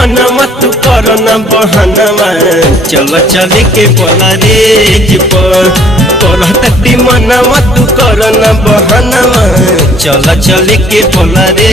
मनवा तू करना बहानवा चल चल के बोला रे करती मनवा तू करना बहानवा चल चल के बोला रे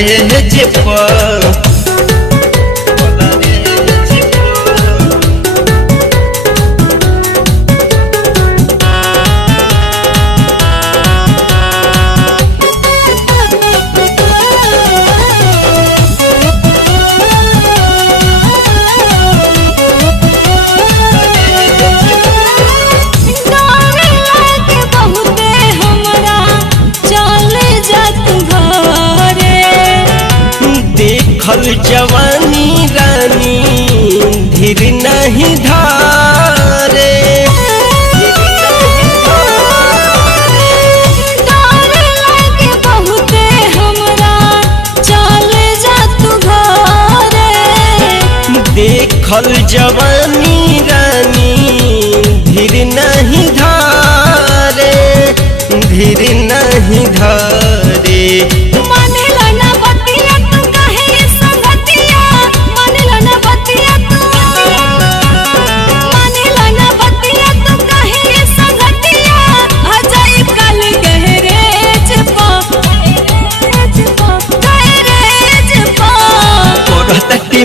देखल जवानी रानी धीर नहीं धारे बहुते हमरा चल जा तू घरे देखल जवानी रानी धीर नहीं धारे धीर नहीं धारे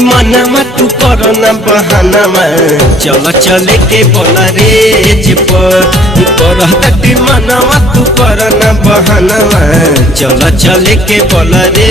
मनवा तू करना बहानवा चल चल के बोला रे करती मनवा तू करना बहानवा चल चल के बोला रे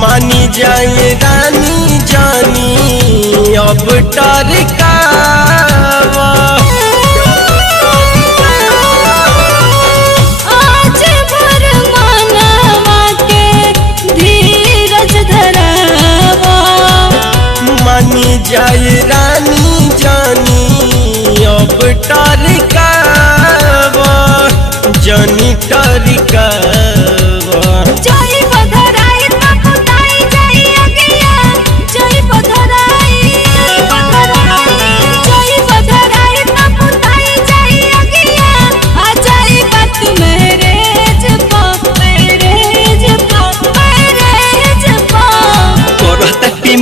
मानी जाए रानी जानी अब टरकावा आज भर मानवा के धीरज धरावा मानी जाए रानी जानी अब टरकावा जानी टरकावा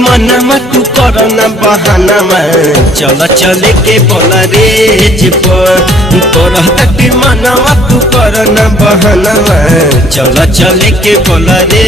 मनवा तू करना बहानवा चल चल के बोला रे करती मनवा तू करना बहानवा चल चल के बोला रे